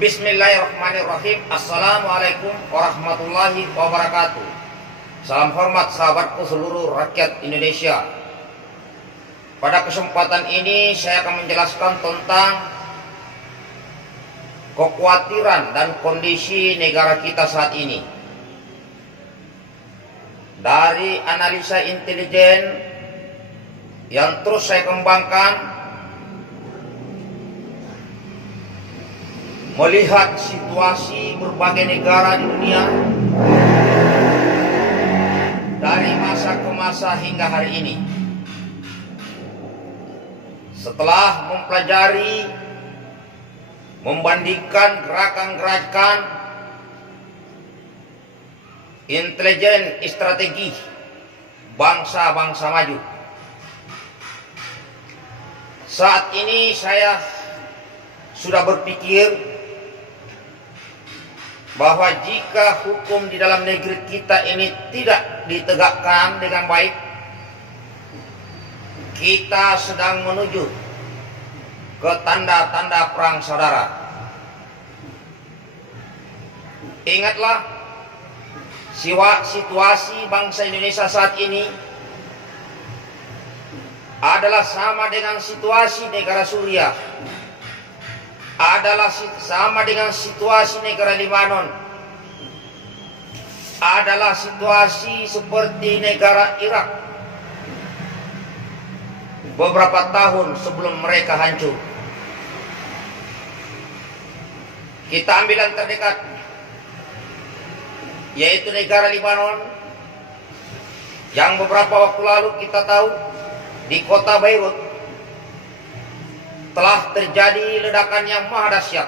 Bismillahirrahmanirrahim. Assalamualaikum warahmatullahi wabarakatuh. Salam hormat sahabatku seluruh rakyat Indonesia. Pada kesempatan ini saya akan menjelaskan tentang kekhawatiran dan kondisi negara kita saat ini. Dari analisa intelijen yang terus saya kembangkan, melihat situasi berbagai negara di dunia dari masa ke masa hingga hari ini. Setelah mempelajari, membandingkan gerakan-gerakan intelijen strategi bangsa-bangsa maju, saat ini saya sudah berpikir bahwa jika hukum di dalam negeri kita ini tidak ditegakkan dengan baik, kita sedang menuju ke tanda-tanda perang saudara. Ingatlah, situasi bangsa Indonesia saat ini adalah sama dengan situasi negara Suriah, adalah sama dengan situasi negara Lebanon, adalah situasi seperti negara Irak beberapa tahun sebelum mereka hancur. Kita ambil yang terdekat, yaitu negara Lebanon, yang beberapa waktu lalu kita tahu di kota Beirut telah terjadi ledakan yang maha dahsyat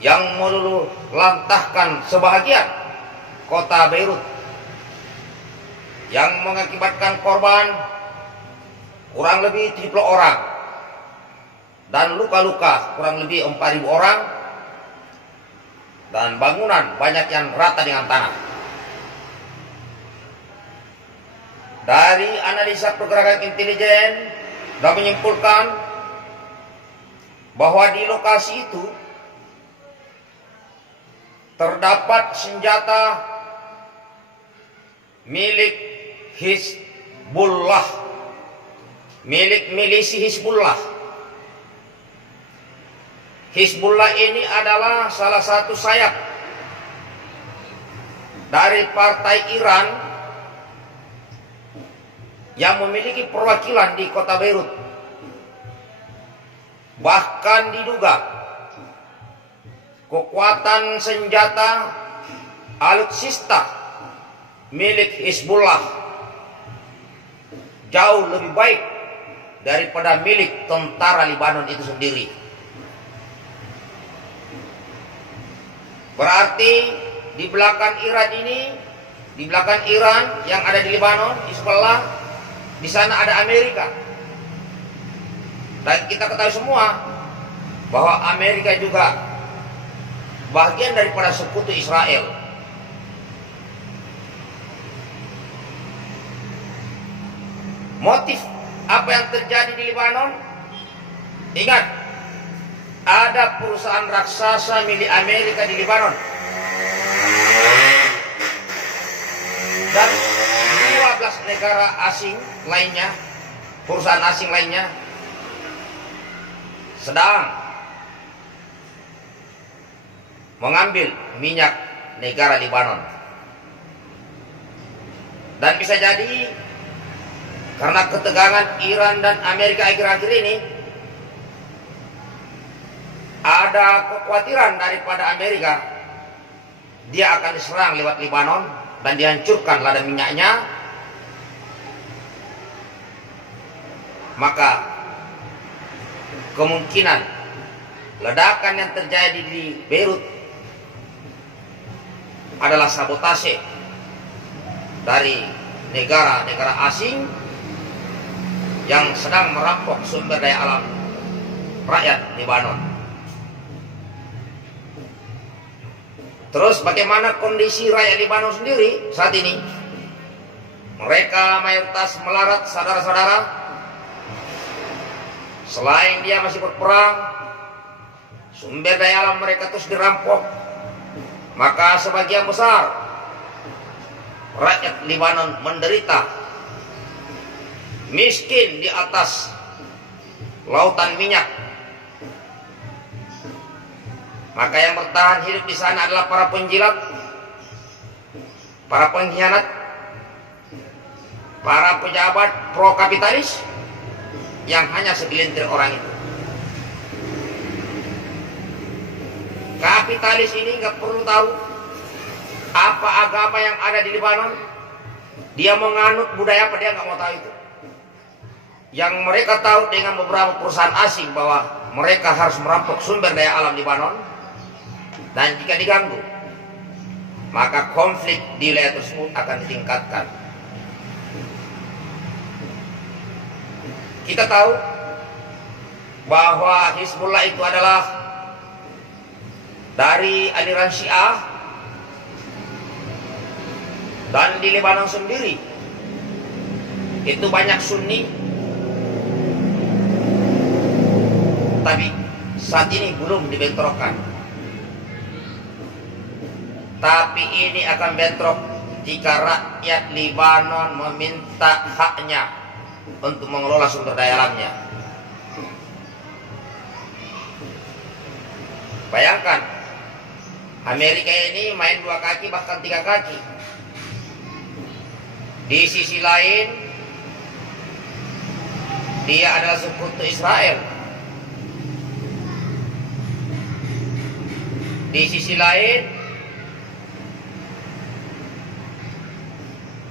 yang meluluh lantahkan sebahagian kota Beirut, yang mengakibatkan korban kurang lebih 70 orang dan luka-luka kurang lebih 4.000 orang, dan bangunan banyak yang rata dengan tanah. Dari analisa pergerakan intelijen dan menyimpulkan bahwa di lokasi itu terdapat senjata milik Hizbullah, milik milisi Hizbullah. Hizbullah ini adalah salah satu sayap dari partai Iran yang memiliki perwakilan di kota Beirut. Bahkan diduga kekuatan senjata alutsista milik Hizbullah jauh lebih baik daripada milik tentara Lebanon itu sendiri. Berarti di belakang Iran ini, di belakang Iran yang ada di Lebanon, Hizbullah, di sana ada Amerika. Dan kita ketahui semua bahwa Amerika juga bagian daripada sekutu Israel. Motif apa yang terjadi di Lebanon? Ingat, ada perusahaan raksasa milik Amerika di Lebanon dan 12 negara asing lainnya, perusahaan asing lainnya sedang mengambil minyak negara Lebanon. Dan bisa jadi karena ketegangan Iran dan Amerika akhir-akhir ini, ada kekhawatiran daripada Amerika dia akan diserang lewat Lebanon dan dihancurkan ladang minyaknya. Maka kemungkinan ledakan yang terjadi di Beirut adalah sabotase dari negara-negara asing yang sedang merampok sumber daya alam rakyat Lebanon. Terus bagaimana kondisi rakyat Lebanon sendiri saat ini? Mereka mayoritas melarat, saudara-saudara. Selain dia masih berperang, sumber daya alam mereka terus dirampok, maka sebagian besar rakyat Lebanon menderita, miskin di atas lautan minyak. Maka yang bertahan hidup di sana adalah para penjilat, para pengkhianat, para pejabat pro kapitalis yang hanya segelintir orang itu. Kapitalis ini nggak perlu tahu apa agama yang ada di Lebanon, dia menganut budaya apa, dia nggak mau tahu itu. Yang mereka tahu dengan beberapa perusahaan asing bahwa mereka harus merampok sumber daya alam Lebanon, dan jika diganggu maka konflik di wilayah tersebut akan ditingkatkan. Kita tahu bahwa Hizbullah itu adalah dari aliran Syiah, dan di Lebanon sendiri itu banyak Sunni, tapi saat ini belum dibentrokkan. Tapi ini akan bentrok jika rakyat Lebanon meminta haknya untuk mengelola sumber daya alamnya. Bayangkan, Amerika ini main 2 kaki bahkan 3 kaki. Di sisi lain, dia adalah sekutu Israel. Di sisi lain,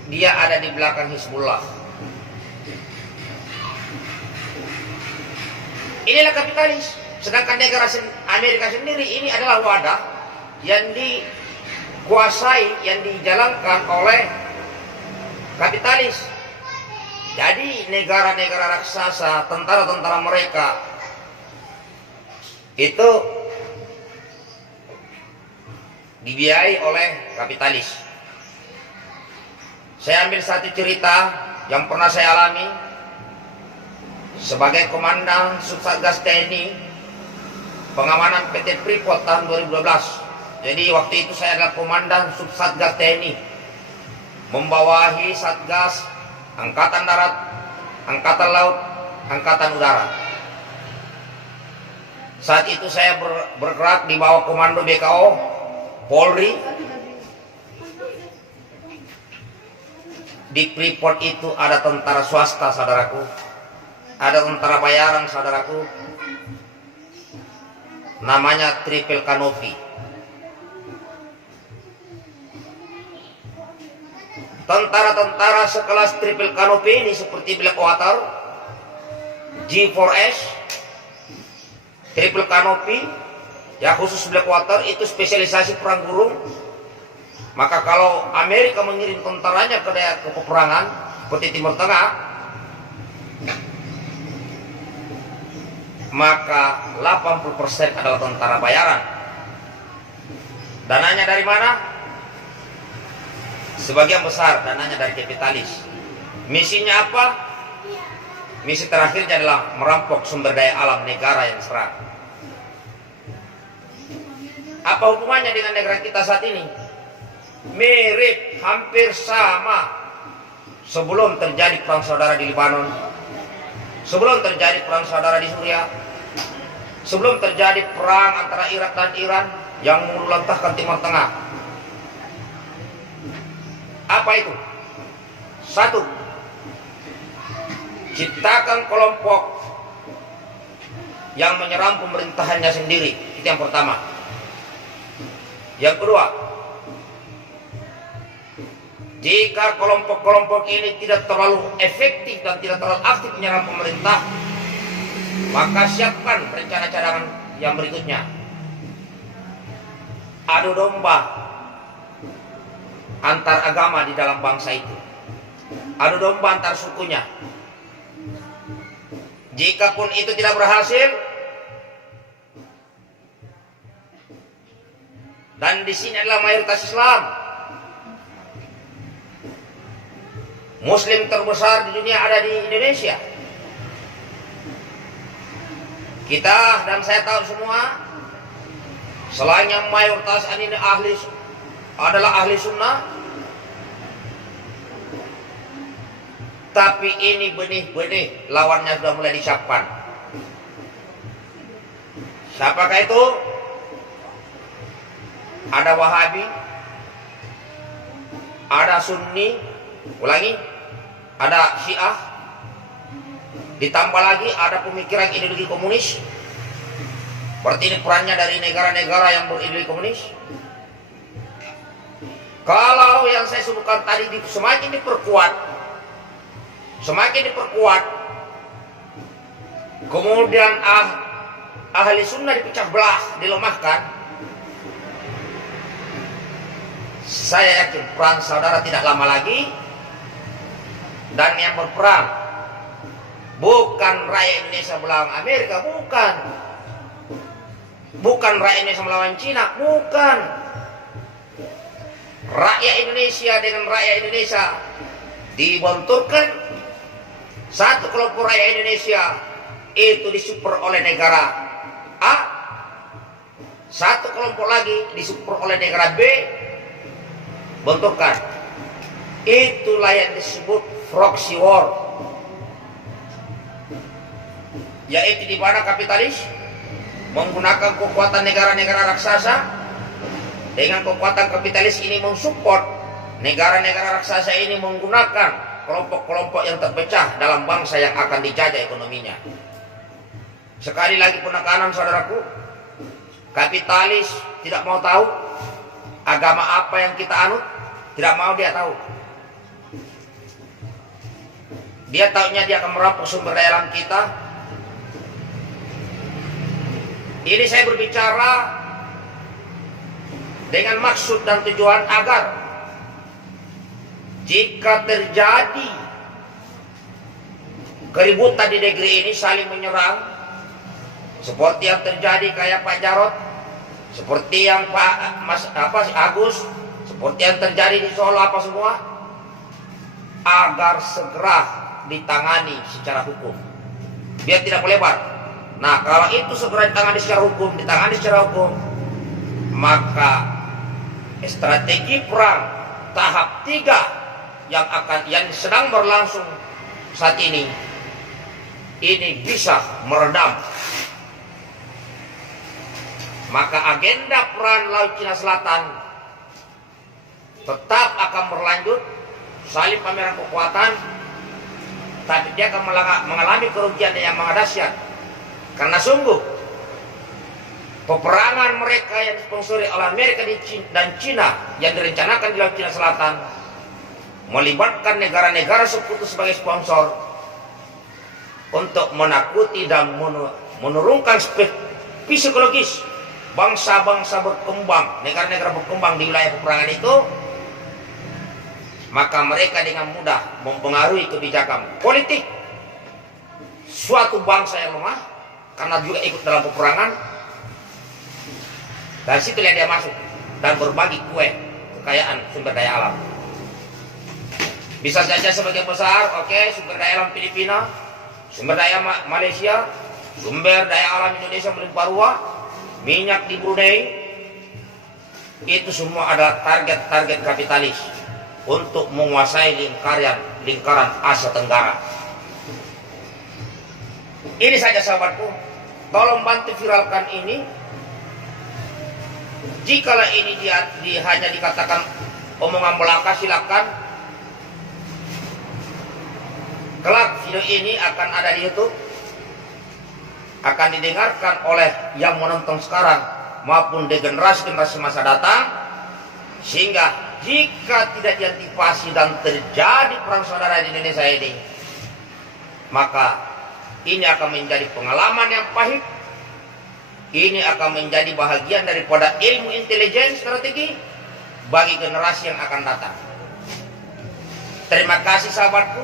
dia ada di belakang Hizbullah. Inilah kapitalis. Sedangkan negara Amerika sendiri ini adalah wadah yang dikuasai, yang dijalankan oleh kapitalis. Jadi negara-negara raksasa, tentara-tentara mereka itu dibiayai oleh kapitalis. Saya ambil satu cerita yang pernah saya alami sebagai komandan Subsatgas TNI pengamanan PT Freeport tahun 2012. Jadi waktu itu saya adalah komandan Subsatgas TNI, membawahi Satgas Angkatan Darat, Angkatan Laut, Angkatan Udara. Saat itu saya bergerak di bawah komando BKO Polri. Di Freeport itu ada tentara swasta, saudaraku, ada tentara bayaran, saudaraku, namanya Triple Canopy. Tentara-tentara sekelas Triple Canopy ini seperti Blackwater, G4S, Triple Canopy, ya khusus Blackwater itu spesialisasi perang burung. Maka kalau Amerika mengirim tentaranya ke peperangan seperti Timur Tengah, maka 80% adalah tentara bayaran. Dananya dari mana? Sebagian besar dananya dari kapitalis. Misinya apa? Misi terakhirnya adalah merampok sumber daya alam negara yang serang. Apa hubungannya dengan negara kita saat ini? Mirip, hampir sama. Sebelum terjadi perang saudara di Lebanon, sebelum terjadi perang saudara di Suriah, sebelum terjadi perang antara Irak dan Iran yang meluluhlantahkan Timur Tengah. Apa itu? Satu, ciptakan kelompok yang menyerang pemerintahannya sendiri. Itu yang pertama. Yang kedua, jika kelompok-kelompok ini tidak terlalu efektif dan tidak terlalu aktif menyerang pemerintah, maka siapkan rencana cadangan yang berikutnya. Adu domba antar agama di dalam bangsa itu, adu domba antar sukunya. Jikapun itu tidak berhasil, dan di sini adalah mayoritas Islam, Muslim terbesar di dunia ada di Indonesia. Kita dan saya tahu semua Selain yang mayoritas ini adalah ahli sunnah, tapi ini benih-benih lawannya sudah mulai disiapkan. Siapakah itu? Ada Wahabi, ada Sunni, ada Syiah, ditambah lagi ada pemikiran ideologi komunis. Berarti ini perannya dari negara-negara yang berideologi komunis. Kalau yang saya sebutkan tadi semakin diperkuat, kemudian ahli sunnah dipecah belah, dilemahkan, saya yakin perang saudara tidak lama lagi. Dan yang berperang bukan rakyat Indonesia melawan Amerika, bukan rakyat Indonesia melawan Cina, bukan. Rakyat Indonesia dengan rakyat Indonesia dibenturkan. Satu kelompok rakyat Indonesia itu disupport oleh negara A, satu kelompok lagi disupport oleh negara B, benturkan. Itulah yang disebut proxy war, yaitu di mana kapitalis menggunakan kekuatan negara-negara raksasa. Dengan kekuatan kapitalis ini mensupport negara-negara raksasa ini menggunakan kelompok-kelompok yang terpecah dalam bangsa yang akan dijajah ekonominya. Sekali lagi penekanan saudaraku, kapitalis tidak mau tahu agama apa yang kita anut, tidak mau dia tahu. Dia tahunya dia akan merampok sumber daya alam kita. Ini saya berbicara dengan maksud dan tujuan agar jika terjadi keributan di negeri ini saling menyerang, seperti yang terjadi kayak Pak Jarod, seperti yang si Agus, seperti yang terjadi di Solo apa semua, agar segera ditangani secara hukum, biar tidak melebar. Nah, kalau itu segera ditangani secara hukum, maka strategi perang tahap 3 yang sedang berlangsung saat ini bisa meredam. Maka agenda perang Laut Cina Selatan tetap akan berlanjut, saling pameran kekuatan, tapi dia akan mengalami kerugian yang sangat dahsyat. Karena sungguh peperangan mereka yang disponsori oleh Amerika dan Cina yang direncanakan di Laut Cina Selatan melibatkan negara-negara sekutu sebagai sponsor untuk menakuti dan menurunkan psikologis bangsa-bangsa berkembang, negara-negara berkembang di wilayah peperangan itu. Maka mereka dengan mudah mempengaruhi kebijakan politik suatu bangsa yang lemah karena juga ikut dalam peperangan. Dari situ dia masuk dan berbagi kue kekayaan sumber daya alam. Bisa saja sebagian besar, sumber daya alam Filipina, sumber daya Malaysia, sumber daya alam Indonesia melimpah ruah, minyak di Brunei, itu semua adalah target-target kapitalis untuk menguasai lingkaran Asia Tenggara. Ini saja sahabatku, tolong bantu viralkan ini. Jikalau ini hanya dikatakan omongan belaka, silakan. Kelak video ini akan ada di YouTube, akan didengarkan oleh yang menonton sekarang maupun di generasi-generasi masa datang, sehingga jika tidak diantisipasi dan terjadi perang saudara di Indonesia ini, maka ini akan menjadi pengalaman yang pahit. Ini akan menjadi bahagian daripada ilmu intelijen strategi bagi generasi yang akan datang. Terima kasih sahabatku,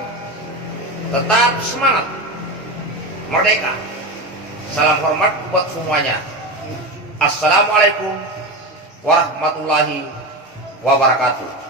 tetap semangat, merdeka. Salam hormat buat semuanya. Assalamualaikum warahmatullahi wabarakatuh.